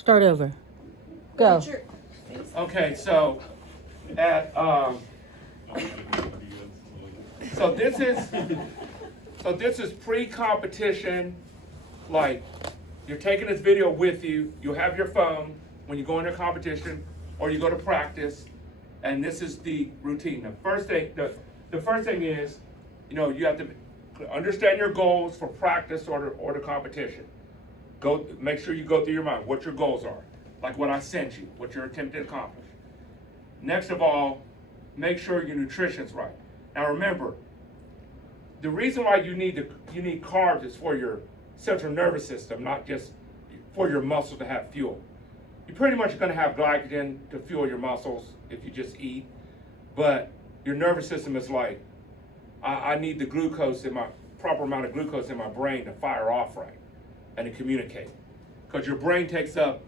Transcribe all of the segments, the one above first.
Start over. Go. Okay, so at so this is pre-competition. Like, you're taking this video with you. You have your phone when you go into competition or you go to practice, and this is the routine. The first thing is, you have to understand your goals for practice or the competition. Make sure you go through your mind what your goals are, like what I sent you, what you're attempting to accomplish. Next of all, make sure your nutrition's right. Now remember, the reason why you need carbs is for your central nervous system, not just for your muscles to have fuel. You're pretty much going to have glycogen to fuel your muscles if you just eat, but your nervous system is like, I need the glucose in my proper amount of glucose in my brain to fire off right and to communicate, because your brain takes up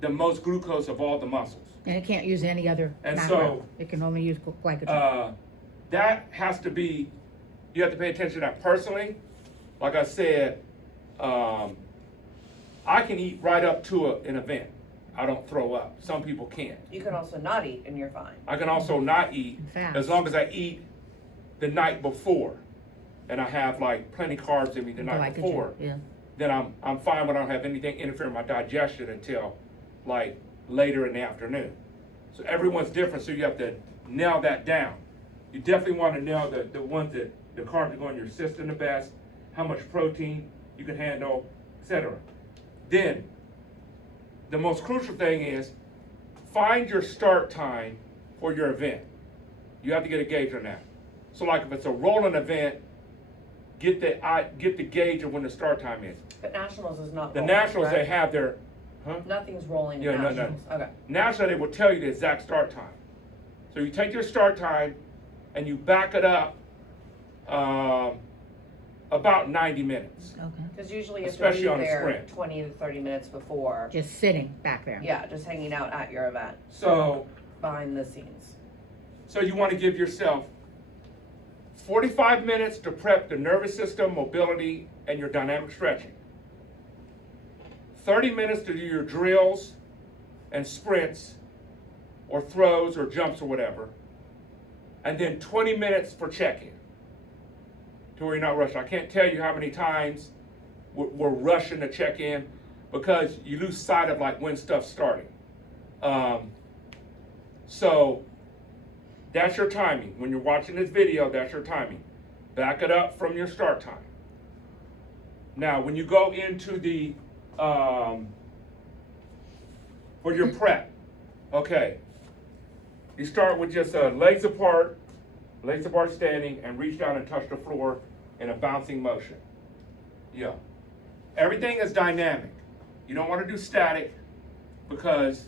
the most glucose of all the muscles. And it can't use any other And macro. so, it can only use glycogen. That has to be, you have to pay attention to that personally. Like I said, I can eat right up to an event. I don't throw up. Some people can't. You can also not eat and you're fine. I can also not eat Fast. as long as I eat the night before, and I have like plenty carbs in me the night Glycogen, before. yeah. Then I'm fine when I don't have anything interfere with my digestion until like later in the afternoon. So everyone's different, so you have to nail that down. You definitely want to nail the ones that the carbs that go in your system the best, how much protein you can handle, etc. Then the most crucial thing is find your start time for your event. You have to get a gauge on that. So like if it's a rolling event, get the gauge of when the start time is. But Nationals is not The rolling, Nationals, right? they have their, Nothing's rolling Yeah, in no. Nationals. Okay. Nationals, they will tell you the exact start time. So you take your start time and you back it up about 90 minutes. Okay. Because usually you have Especially to on be a there sprint. 20 to 30 minutes before. Just sitting back there. Yeah, just hanging out at your event, So behind the scenes. you want to give yourself 45 minutes to prep the nervous system, mobility, and your dynamic stretching. 30 minutes to do your drills and sprints or throws or jumps or whatever. And then 20 minutes for check-in to where you're not rushing. I can't tell you how many times we're rushing to check in because you lose sight of like when stuff's starting. So that's your timing. When you're watching this video, that's your timing. Back it up from your start time. Now, when you go into the, for your prep, okay, you start with just legs apart standing, and reach down and touch the floor in a bouncing motion. Yeah. Everything is dynamic. You don't want to do static because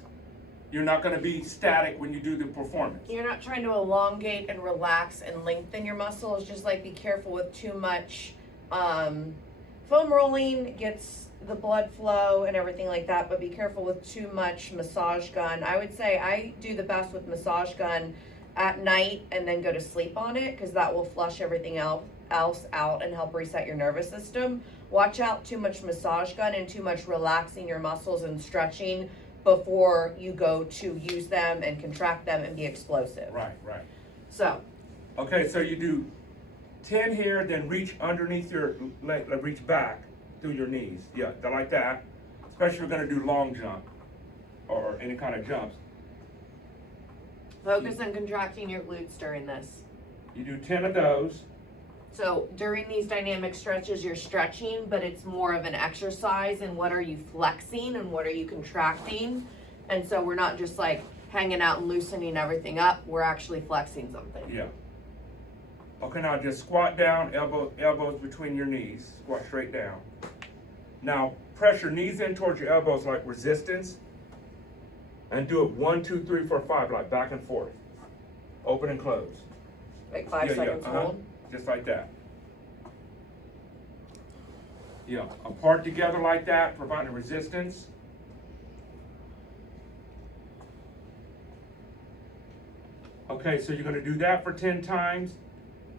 you're not going to be static when you do the performance. You're not trying to elongate and relax and lengthen your muscles. Just like be careful with too much. Foam rolling gets the blood flow and everything like that, but be careful with too much massage gun. I would say I do the best with massage gun at night and then go to sleep on it because that will flush everything else out and help reset your nervous system. Watch out too much massage gun and too much relaxing your muscles and stretching before you go to use them and contract them and be explosive. Right. So, Okay, so you do 10 here, then reach underneath your leg, reach back through your knees. Yeah, like that. Especially if you're going to do long jump or any kind of jumps. focus on contracting your glutes during this. You do 10 of those. So during these dynamic stretches, you're stretching, but it's more of an exercise. And what are you flexing and what are you contracting? And so we're not just like hanging out and loosening everything up. We're actually flexing something. Yeah. Okay, now just squat down, elbows between your knees. Squat straight down. Now press your knees in towards your elbows like resistance. And do it 1, 2, 3, 4, 5, like back and forth. Open and close. Like 5 seconds hold. Just like that. Yeah, apart together like that, providing resistance. Okay, so you're going to do that for 10 times.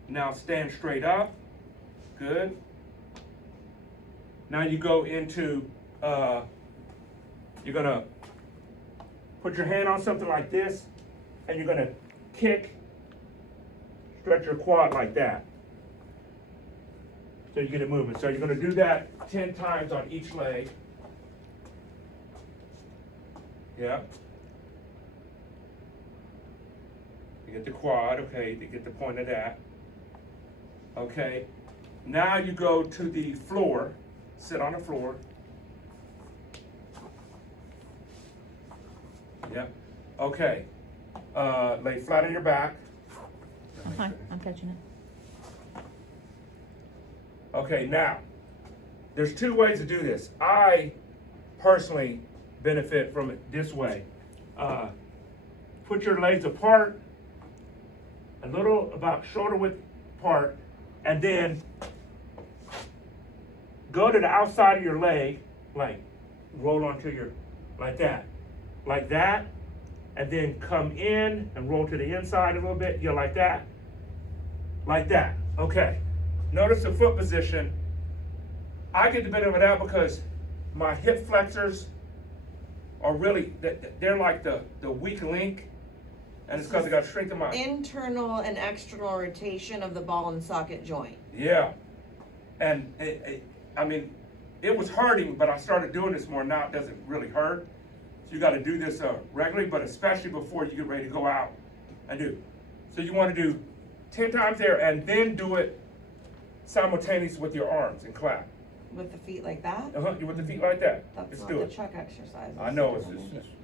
Now stand straight up. Good. Now you go into your you're gonna put your hand on something like this, and you're gonna kick, stretch your quad like that. So you get it moving. So you're gonna do that 10 times on each leg. Yeah. You get the quad, okay, you get the point of that. Okay. Now you go to the floor, sit on the floor. Yep. Okay. Lay flat on your back. Fine, I'm catching it. Okay, now, there's two ways to do this. I personally benefit from it this way. Put your legs apart, a little about shoulder width apart, and then go to the outside of your leg, like roll onto your, like that, and then come in and roll to the inside a little bit, you know, like that, okay. Notice the foot position. I get the benefit of that because my hip flexors are really, they're like the weak link, and it's because I got strength in my, Internal and external rotation of the ball and socket joint. yeah. And I mean, it was hurting, but I started doing this more now. It doesn't really hurt. So you got to do this regularly, but especially before you get ready to go out and do. So you want to do 10 times there, and then do it simultaneously with your arms and clap. With the feet like that? You with the feet like that. That's Let's not do the it. chuck exercise. I know it's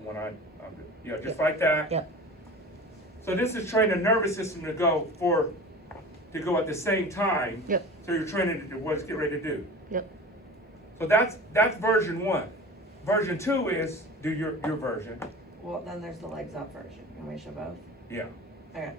when I'm yeah, just like that. Yep. So this is training the nervous system to go at the same time. Yep. So you're training to what it's getting ready to do. Yep. So that's version 1. Version 2 is do your version. Well, then there's the legs up version. You want me to show both? Yeah. Okay.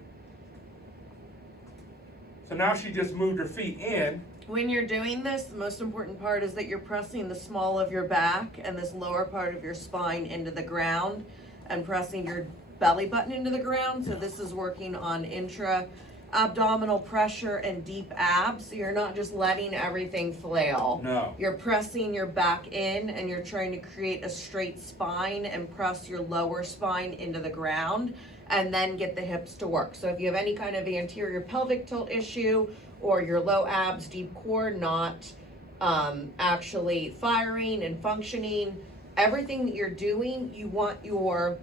So now she just moved her feet in. When you're doing this, the most important part is that you're pressing the small of your back and this lower part of your spine into the ground and pressing your belly button into the ground. So this is working on intra-abdominal pressure and deep abs. So you're not just letting everything flail. No. You're pressing your back in and you're trying to create a straight spine and press your lower spine into the ground and then get the hips to work. So if you have any kind of anterior pelvic tilt issue or your low abs, deep core not actually firing and functioning, everything that you're doing, you want your,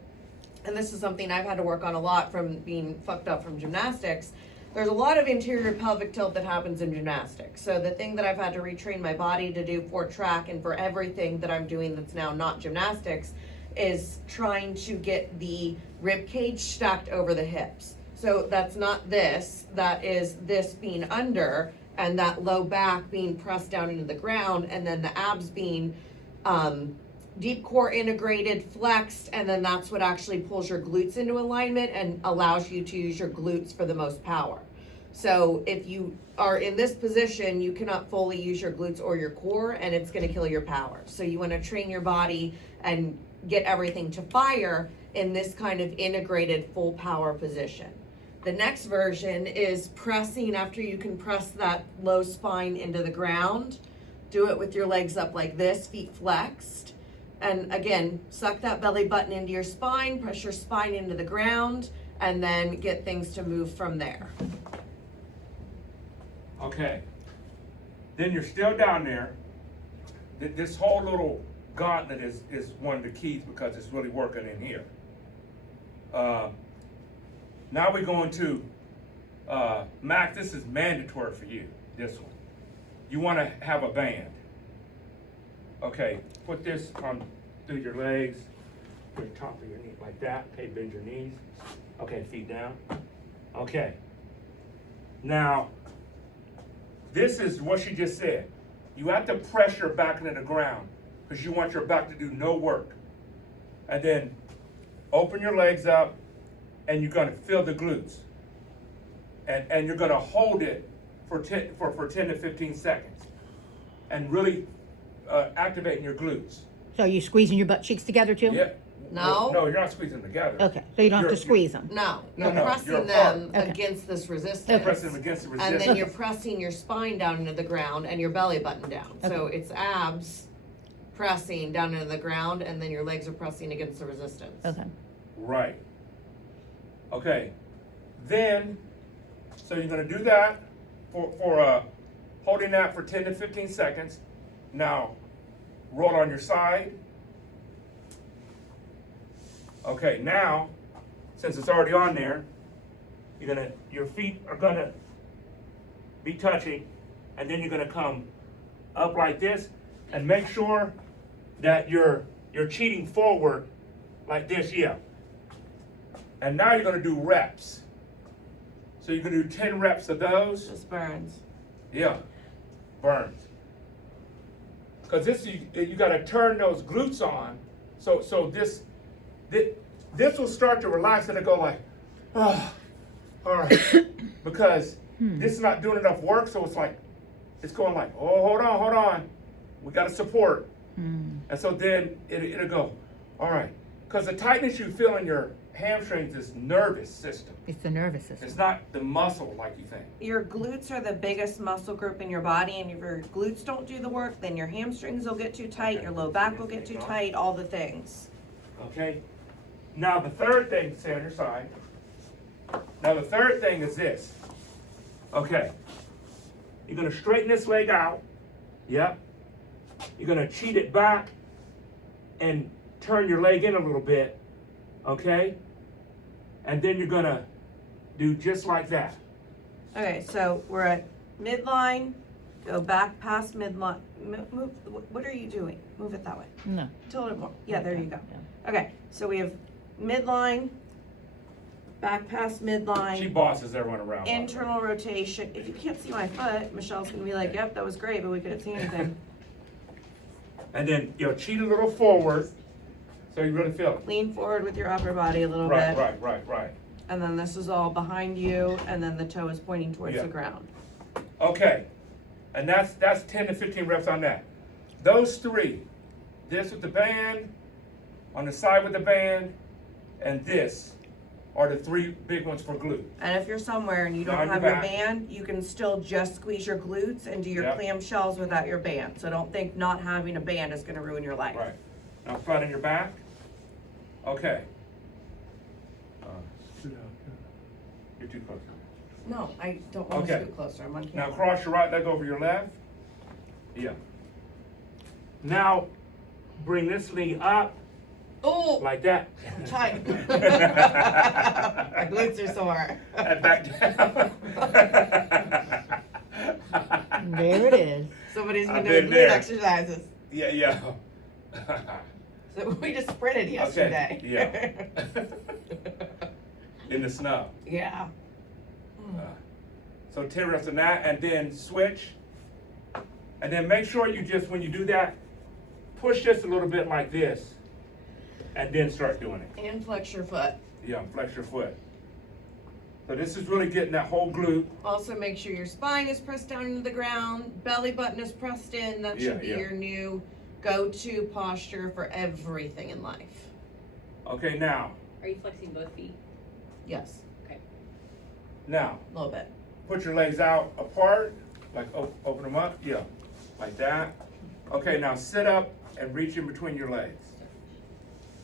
and this is something I've had to work on a lot from being fucked up from gymnastics, there's a lot of anterior pelvic tilt that happens in gymnastics. So the thing that I've had to retrain my body to do for track and for everything that I'm doing that's now not gymnastics is trying to get the rib cage stacked over the hips. So that's not this, that is this being under and that low back being pressed down into the ground and then the abs being deep core integrated, flexed, and then that's what actually pulls your glutes into alignment and allows you to use your glutes for the most power. So if you are in this position, you cannot fully use your glutes or your core and it's gonna kill your power. So you wanna train your body and get everything to fire in this kind of integrated full power position. The next version is pressing after you can press that low spine into the ground. Do it with your legs up like this, feet flexed. And again, suck that belly button into your spine, press your spine into the ground, and then get things to move from there. Okay. Then you're still down there. This whole little gauntlet is one of the keys because it's really working in here. Now we're going to, Max, this is mandatory for you, this one. You want to have a band. Okay, put this on through your legs, your top of your knee, like that. Okay, bend your knees. Okay, feet down. Okay. Now, this is what she just said. You have to press your back into the ground because you want your back to do no work. And then open your legs up and you're gonna feel the glutes. And you're gonna hold it for 10 to 15 seconds and really activating your glutes. So are you squeezing your butt cheeks together too? Yeah. No. No, you're not squeezing them together. Okay, so you don't have You're- to squeeze them. No, you're No, pressing you're them apart. Okay. against this resistance. You're pressing them against the And resistance. then you're pressing your spine down into the ground and your belly button down. So Okay. it's abs pressing down into the ground, and then your legs are pressing against the resistance. Okay. Right. Okay. Then, so you're gonna do that for holding that for 10 to 15 seconds. Now, roll on your side. Okay, now, since it's already on there, your feet are gonna be touching, and then you're gonna come up like this, and make sure that you're cheating forward like this, yeah. And now you're gonna do reps. So you're gonna do 10 reps of those. Just burns. Yeah, burns. Cause this, you gotta turn those glutes on. So this will start to relax and it go like, oh, all right. Because this is not doing enough work, so it's going like, oh, hold on. We gotta support. And so then it'll go, all right. Cause the tightness you feel in your hamstrings is nervous system. It's the nervous system. It's not the muscle like you think. Your glutes are the biggest muscle group in your body, and if your glutes don't do the work, then your hamstrings will get too tight, your low back will get too tight, all the things. Okay? Now the third thing, stay on your side. Now the third thing is this. Okay. You're gonna straighten this leg out. Yep. You're gonna cheat it back and turn your leg in a little bit. Okay? And then you're gonna do just like that. Okay, so we're at midline, go back past midline. Move, what are you doing? Move it that way. No. Tilt it more. Yeah, there you go. Yeah. Okay, so we have midline, back past midline. She bosses everyone around. Internal rotation. If you can't see my foot, Michelle's gonna be like, yep, that was great, but we couldn't see anything. And then cheat a little forward so you really feel it. Lean forward with your upper body a little Right, bit. right. And then this is all behind you, and then the toe is pointing towards Yeah. the ground. Okay. And that's 10 to 15 reps on that. Those three, this with the band, on the side with the band, and this are the three big ones for glute. And if you're somewhere and you On don't your have your back. band, you can still just squeeze your glutes and do your Yep. clamshells without your band. So don't think not having a band is gonna ruin your life. Right. Now flat on your back. Okay. You're too close. No, I don't want to Okay. scoot closer. I'm on Now camera. cross your right leg over your left. Yeah. Now bring this knee up Oh, like that. tight. My glutes are sore. And back down. There it is. Somebody's been I've doing been glute there. exercises. Yeah. So we just sprinted yesterday. Okay, in the snow. Yeah. So 10 reps on that, and then switch. And then make sure you just, when you do that, push just a little bit like this, and then start doing it. And flex your foot. Yeah, flex your foot. So this is really getting that whole glute. Also make sure your spine is pressed down into the ground, belly button is pressed in. That should be Yeah. your new go-to posture for everything in life. Okay, now, Are you flexing both feet? Yes, now, a little bit. put your legs out apart, like open them up, yeah, like that. Okay, now sit up and reach in between your legs.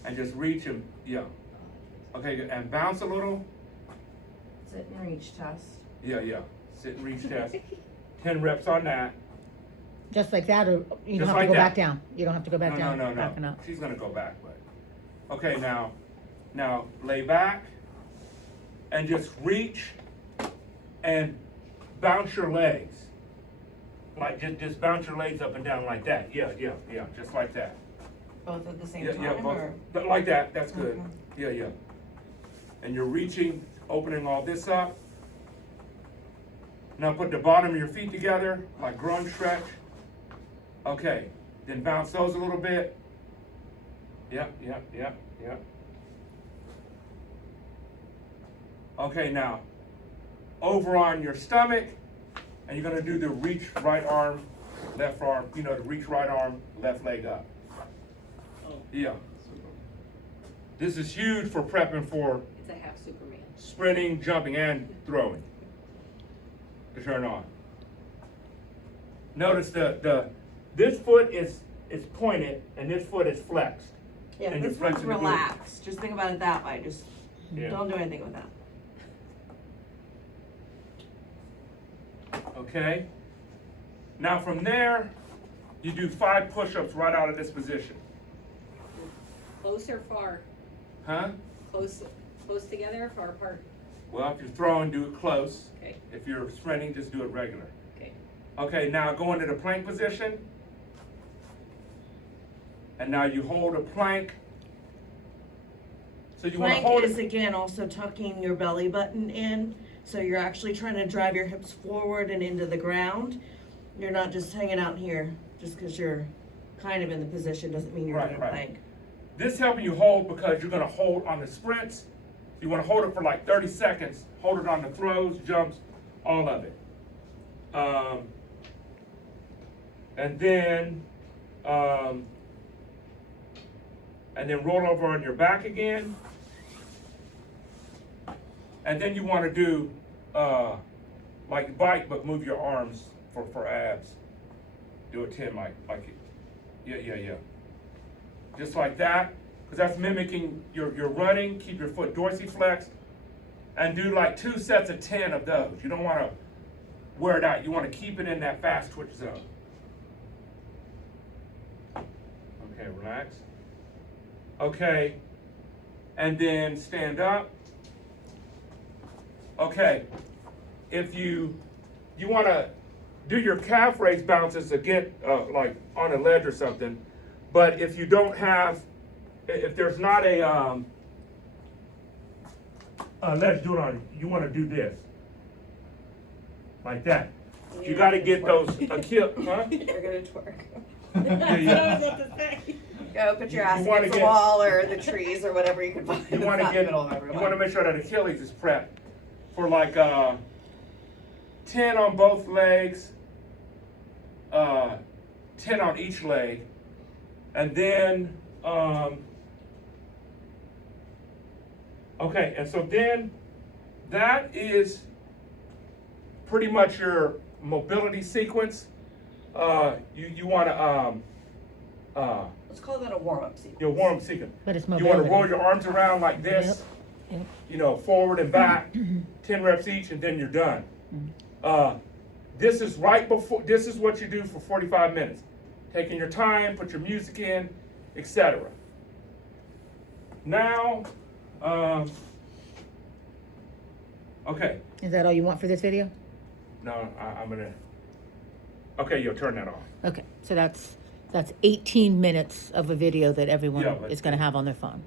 And just reach them, yeah. Okay, good. And bounce a little. Sit and reach test. Yeah. Sit and reach test. 10 reps on that. Just like that, or you don't Just have like to go that. back down. You don't have to go back down. No. Backing up. She's gonna go back, but. Okay, now lay back and just reach and bounce your legs. Like just bounce your legs up and down like that. Yeah, just like that. Both at the same Yeah, time, or? like that, that's good. Okay. Yeah. And you're reaching, opening all this up. Now put the bottom of your feet together, like groin stretch. Okay, then bounce those a little bit. Yep. Okay, now, over on your stomach, and you're gonna do the reach right arm, left arm, the reach right arm, left leg up. Yeah. This is huge for prepping for It's a half Superman. sprinting, jumping, and throwing. To turn on. Notice this foot is is pointed and this foot is flexed. Yeah, And you're this one's flexing the glute. relaxed. Just think about it that way. Just Yeah. don't do anything with that. Okay? Now from there, you do 5 push-ups right out of this position. Close or far? Huh? Close together or far apart? Well, if you're throwing, do it close. Okay, If you're sprinting, just do it regular. okay. Okay, now go into the plank position. And now you hold a plank. So you want to Plank hold is it. again also tucking your belly button in, so you're actually trying to drive your hips forward and into the ground. You're not just hanging out here just because you're kind of in the position doesn't mean you're Right, doing right. a plank. This helping you hold because you're going to hold on the sprints. You want to hold it for like 30 seconds. Hold it on the throws, jumps, all of it. And then roll over on your back again. And then you want to do like bike, but move your arms for abs. Do a 10 like yeah. Just like that, because that's mimicking your running. Keep your foot dorsiflexed, and do like 2 sets of 10 of those. You don't want to wear it out. You want to keep it in that fast twitch zone. Okay, relax. Okay, and then stand up. Okay, if you want to do your calf raise bounces again, like on a ledge or something, but if you don't have, if there's not a ledge do it on, you want to do this, like that. You got to get those Achilles, huh? You're gonna twerk. Yeah. Go put your ass You wanna against the get- wall or the trees or whatever you can find. You want to It's not get, middle of you everyone. want to make sure that Achilles is prepped for like 10 on both legs, 10 on each leg, and then okay, and so then that is pretty much your mobility sequence. You want to Let's call that a warm-up sequence. your warm sequence. But it's You want mobility. to roll your arms around like this, Yep. you know, forward and back, 10 reps each, and then you're done. This is right before, this is what you do for 45 minutes. Taking your time, put your music in, etc. Now, okay, Is that all you want for this video? no, I'm gonna, okay, you'll turn that off. Okay, so that's 18 minutes of a video that everyone Yeah, but- is going to have on their phone.